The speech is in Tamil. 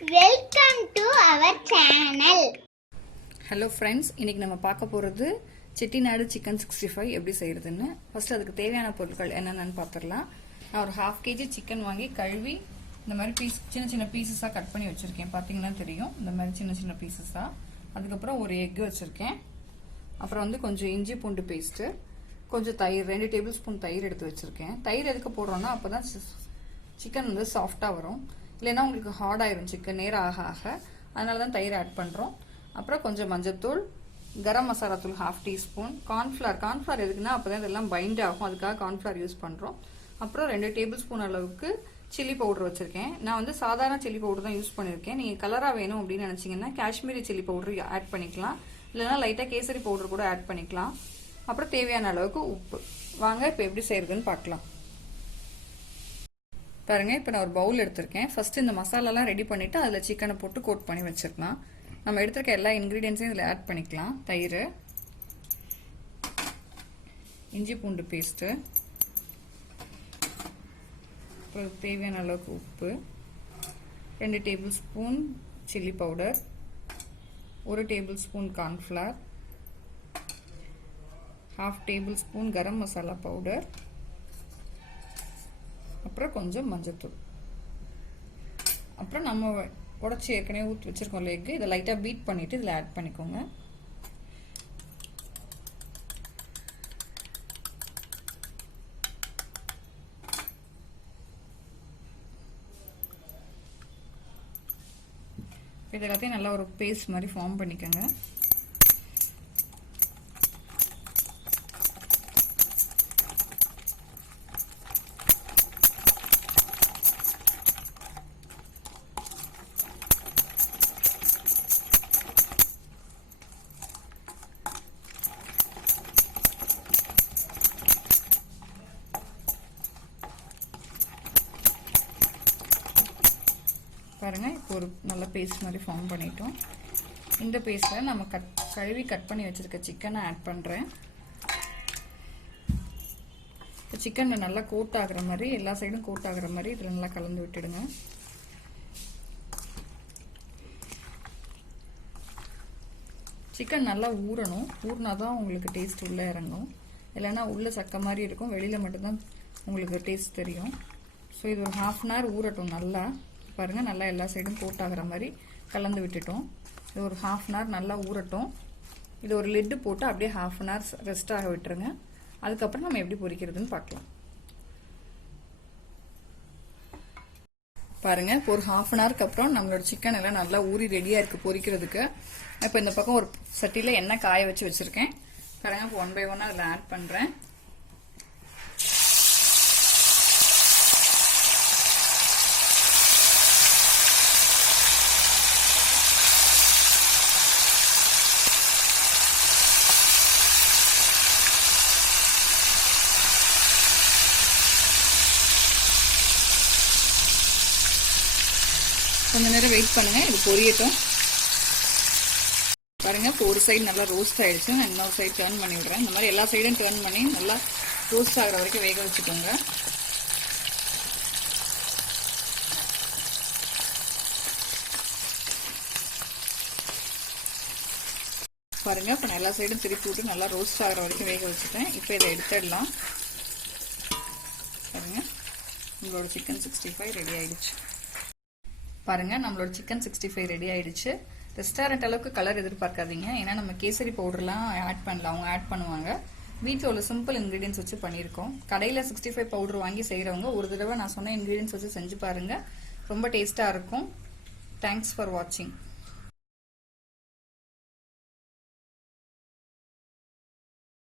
Welcome to our channel. Hello friends, இன்னைக்கு நம்ம பார்க்க போறது செட்டிநாடு சிக்கன் 65 எப்படி செய்யறதுன்னு. ஃபர்ஸ்ட் அதுக்கு தேவையான பொருட்கள் என்னென்னன்னு பார்த்தறலாம். நான் ஒரு 1/2 kg சிக்கன் வாங்கி கழுவி இந்த மாதிரி சின்ன சின்ன பீசஸா கட் பண்ணி வச்சிருக்கேன். பாத்தீங்கன்னா தெரியும். இந்த மாதிரி சின்ன சின்ன பீசஸா. அதுக்கு அப்புறம் ஒரு எக் வச்சிருக்கேன். அப்புறம் வந்து கொஞ்சம் இஞ்சி பூண்டு பேஸ்ட், கொஞ்சம் தயிர் 2 டேபிள்ஸ்பூன் தயிர் எடுத்து வச்சிருக்கேன். தயிர் எதுக்கு போடுறோம்னா அப்பதான் சிக்கன் வந்து சாஃப்ட்டா வரும். இல்லைன்னா உங்களுக்கு ஹார்ட் ஆயிரும் சிக்கன் நேரம் ஆக ஆக. அதனால தான் தயிர் ஆட் பண்ணுறோம். அப்புறம் கொஞ்சம் மஞ்சத்தூள், கரம் மசாலா தூள் 1/2 டீஸ்பூன், கார்ன்ஃப்ளவர் எதுக்குன்னா அப்போ தான் இதெல்லாம் பைண்ட் ஆகும், அதுக்காக கார்ன்ஃப்ளவர் யூஸ் பண்ணுறோம். அப்புறம் 2 டேபிள் ஸ்பூன் அளவுக்கு சில்லி பவுடர் வச்சுருக்கேன். நான் வந்து சாதாரண சில்லி பவுடர் தான் யூஸ் பண்ணியிருக்கேன். நீங்கள் கலராக வேணும் அப்படின்னு நினச்சிங்கன்னா காஷ்மீரி சில்லி பவுடர் ஆட் பண்ணிக்கலாம். இல்லைனா லைட்டாக கேசரி பவுடர் கூட ஆட் பண்ணிக்கலாம். அப்புறம் தேவையான அளவுக்கு உப்பு. வாங்க இப்போ எப்படி செய்யறதுன்னு பார்க்கலாம். பாருங்க, இப்போ நான் ஒரு பவுல் எடுத்திருக்கேன். ஃபர்ஸ்ட் இந்த மசாலாலாம் ரெடி பண்ணிட்டு அதில் சிக்கனை போட்டு கோட் பண்ணி வச்சிருக்கலாம். நம்ம எடுத்திருக்க எல்லா இன்கிரீடியன்ஸையும் இதில் ஆட் பண்ணிக்கலாம். தயிர், இஞ்சி பூண்டு பேஸ்ட்டு, அப்புறம் தேவையான அளவுக்கு உப்பு, 2 tablespoon chilli powder, 1 tablespoon cornflour, 1/2 tablespoon garam masala powder, அப்புறம் கொஞ்சம் மஞ்சத்தூள். அப்புறம் நம்ம உடச்சி ஏற்கனவே ஊற்றி வச்சிருக்கோம் எக். இதை லைட்டாக பீட் பண்ணிட்டு இதில் ஆட் பண்ணிக்கோங்க. இது எல்லாத்தையும் நல்லா ஒரு பேஸ்ட் மாதிரி ஃபார்ம் பண்ணிக்கோங்க. பாருங்க, இப்போ ஒரு நல்ல பேஸ்ட் மாதிரி ஃபார்ம் பண்ணிட்டோம். இந்த பேஸ்ட்ல நம்ம கழுவி கட் பண்ணி வச்சிருக்க சிக்கனை ஆட் பண்றேன். சிக்கன்ல நல்லா கோட் ஆகுற மாதிரி, எல்லா சைடும் கோட் ஆகுற மாதிரி இதுல நல்லா கலந்து விட்டுடுங்க. சிக்கன் நல்லா ஊறணும். ஊறினாதான் உங்களுக்கு டேஸ்ட் உள்ள இறங்கும். இல்லைன்னா உள்ள சக்க மாதிரி இருக்கும், வெளியில மட்டும்தான் உங்களுக்கு டேஸ்ட் தெரியும். ஸோ இது ஒரு 1/2 hour ஊறட்டும். நல்லா பாருங்க, நல்லா எல்லா சைடும் கோட் ஆகிற மாதிரி கலந்து விட்டுட்டோம். இது ஒரு 1/2 hour நல்லா ஊறட்டும். இது ஒரு லிட்டு போட்டு அப்படியே 1/2 hour ரெஸ்ட் ஆக விட்டுருங்க. அதுக்கப்புறம் நம்ம எப்படி பொரிக்கிறதுன்னு பார்க்கலாம். பாருங்க, இப்போ ஒரு 1/2 hourக்கு அப்புறம் நம்மளோட சிக்கன் எல்லாம் நல்லா ஊறி ரெடியா இருக்கு பொரிக்கிறதுக்கு. இப்போ இந்த பக்கம் ஒரு சட்டியில எண்ணெய் காய வச்சு வச்சிருக்கேன். பாருங்க, இப்போ 1 by 1 அதில் ஆட் பண்றேன். கொஞ்ச நேரம் வெயிட் பண்ணுங்க, இது பொரியட்டும். பாருங்க, இப்போ ஒரு சைடு நல்லா ரோஸ்ட் ஆயிடுச்சு. நான் இன்னொரு சைடு டர்ன் பண்ணி விடுறேன். இந்த மாதிரி எல்லா சைடும் டர்ன் பண்ணி நல்லா ரோஸ்ட் ஆகிற வரைக்கும் வேக வச்சுக்கோங்க. பாருங்க, இப்போ நான் எல்லா சைடும் திருப்பி விட்டு நல்லா ரோஸ்ட் ஆகிற வரைக்கும் வேக வச்சுட்டேன். இப்போ இதை எடுத்துடலாம். பாருங்க, உங்களோட சிக்கன் 65 ரெடி ஆயிடுச்சு. பாருங்க, நம்மளோட சிக்கன் 65 ரெடி ஆயிடுச்சு. ரெஸ்டாரண்ட் அளவுக்கு கலர் எதிர்பார்க்காதீங்க. ஏன்னா நம்ம கேசரி பவுடர்லாம் ஆட் பண்ணலாம், அவங்க ஆட் பண்ணுவாங்க. வீட்டில் உள்ள சிம்பிள் இன்கிரீடியன்ஸ் வச்சு பண்ணியிருக்கோம். கடையில் 65 பவுடர் வாங்கி செய்கிறவங்க ஒரு தடவை நான் சொன்ன இன்கிரீடியன்ஸ் வச்சு செஞ்சு பாருங்க. ரொம்ப டேஸ்ட்டாக இருக்கும். தேங்க்ஸ் ஃபார் வாட்சிங்.